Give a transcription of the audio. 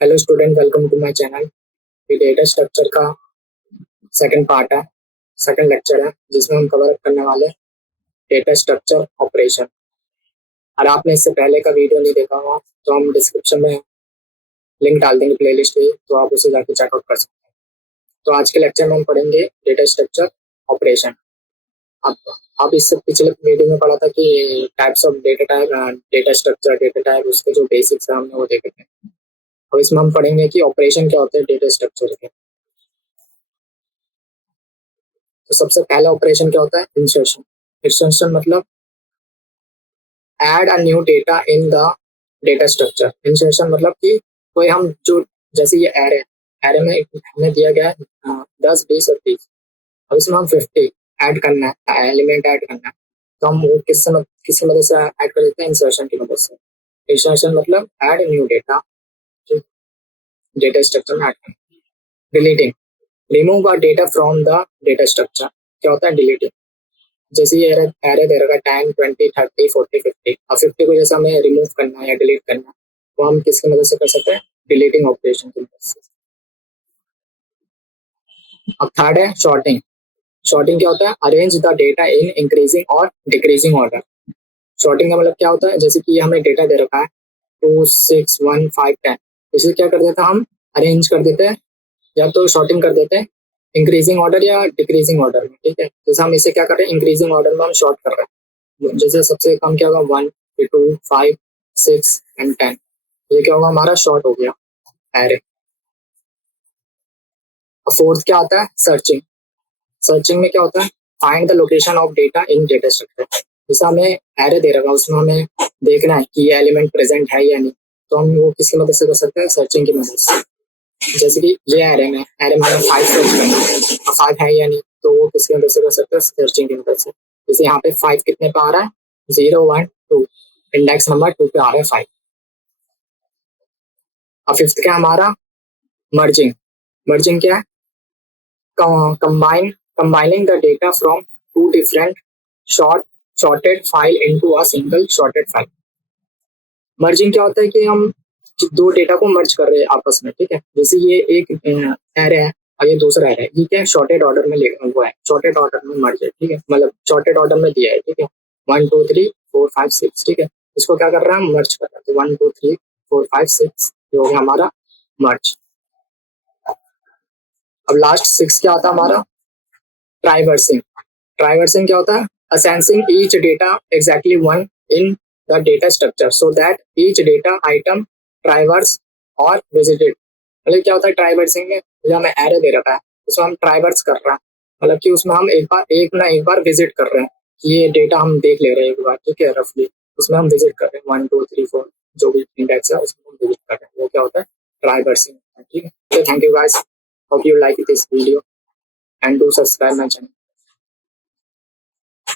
Hello student, welcome to my channel. ये data structure का second part है, second lecture है, जिसमें हम कवर करने वाले डेटा स्ट्रक्चर ऑपरेशन। और आपने इससे पहले का वीडियो नहीं देखा हुआ तो हम डिस्क्रिप्शन में लिंक डाल देंगे प्लेलिस्ट की, तो आप उसे जाकर चेकआउट कर सकते हैं। तो आज के लेक्चर में हम पढ़ेंगे डेटा स्ट्रक्चर ऑपरेशन। अब आप इससे पिछले वीडियो में पढ़ा था कि types of data type, data structure, data type, उसके जो बेसिक्स है हमने वो देखे थे। अब इसमें हम पढ़ेंगे कि ऑपरेशन क्या होते हैं डेटा स्ट्रक्चर के। तो सबसे पहला ऑपरेशन क्या होता है? इंसर्शन। इंसर्शन मतलब add a new data in the data structure. Insertion मतलब कि कोई हम जो, जैसे ये एरे, एरे में हमें दिया गया है 10, 20 और 30। अब इसमें हम 50 ऐड करना है, एलिमेंट ऐड करना है, तो हम वो किसकी मदद से ऐड कर देते हैं? इंसर्शन की मदद से। इंसर्शन मतलब add new data, data structure में ऐड करना। Deleting, remove a data from the data structure. क्या होता है डिलीटिंग? जैसे ये एरे दे रखा है 10, 20, 30, 40, 50। अब 50 को जैसे हमें रिमूव करना है या डिलीट करना है, तो हम किसकी मदद से कर सकते हैं? डिलीटिंग ऑपरेशन की मदद से। अब थर्ड है शॉर्टिंग। शॉर्टिंग क्या होता है? Arrange the data in increasing और डिक्रीजिंग ऑर्डर। शॉर्टिंग का मतलब क्या होता है? जैसे कि हमें डेटा दे रखा है 2, 6, 1, 5, 10। इसे क्या कर देता है? हम अरेंज कर देते हैं, या तो शॉर्टिंग कर देते हैं इंक्रीजिंग ऑर्डर या डिक्रीजिंग ऑर्डर में। ठीक है, जैसे हम इसे क्या कर रहे हैं? इंक्रीजिंग ऑर्डर में हम शॉर्ट कर रहे हैं। जैसे सबसे कम क्या होगा? 1, 2, 5, 6 एंड 10। ये क्या होगा? हमारा शॉर्ट हो गया एरे। और फोर्थ क्या आता है? सर्चिंग। सर्चिंग में क्या होता है? Find the location of data in data structure. जैसे हमें एरे दे रखा है, उसमें हमें देखना है कि ये एलिमेंट प्रेजेंट है या नहीं, तो हम वो किसकी मदद से कर सकते हैं? सर्चिंग की मदद से। जैसे कि ये एरे में हमें 5 सर्च करना है, और 5 है या नहीं, तो वो किसकी मदद से कर सकते हैं? सर्चिंग की मदद से। जैसे यहाँ पे 5 कितने पे आ रहा है? 0, 1, 2, इंडेक्स नंबर 2 पे आ रहा है 5। और फिफ्थ क्या हमारा? मर्जिंग। मर्जिंग क्या है? combining the data from two different sorted file into a single sorted file। Merging क्या होता है कि हम दो डेटा को मर्ज कर रहे हैं आपस में। ठीक है, जैसे ये एक एरे है और ये दूसरा एरे है, ये क्या है? शॉर्टेड ऑर्डर में वो है, शॉर्टेड ऑर्डर में मर्ज है। ठीक है, मतलब शॉर्टेड ऑर्डर में दिया है। ठीक है, 1, 2, 3, 4, 5, 6। ठीक है, इसको क्या कर रहा है? हम मर्ज कर रहे हैं। तो 1, 2, 3, 4, 5, 6 जो है हमारा मर्ज। अब लास्ट 6 क्या आता है हमारा? ट्राइवर्सिंग। ट्राइवर्सिंग क्या होता है? Accessing each data exactly one in the data structure so that each data item traverse और विजिटेड। मतलब क्या होता है ट्राइवर्सिंग में? जो हमें एरे दे रखा है, उसको हम ट्राइवर्स कर रहे हैं, मतलब कि उसमें हम एक बार विजिट कर रहे हैं कि ये डेटा हम देख ले रहे हैं एक बार। ठीक है, रफली उसमें हम विजिट कर रहे हैं 1, 2, 3, 4 जो भी इंडेक्स है उसमें हम विजिट कर रहे हैं, वो क्या होता है? ट्राइवर्सिंग। ठीक है, तो thank you guys, hope you like this video and do subscribe my channel.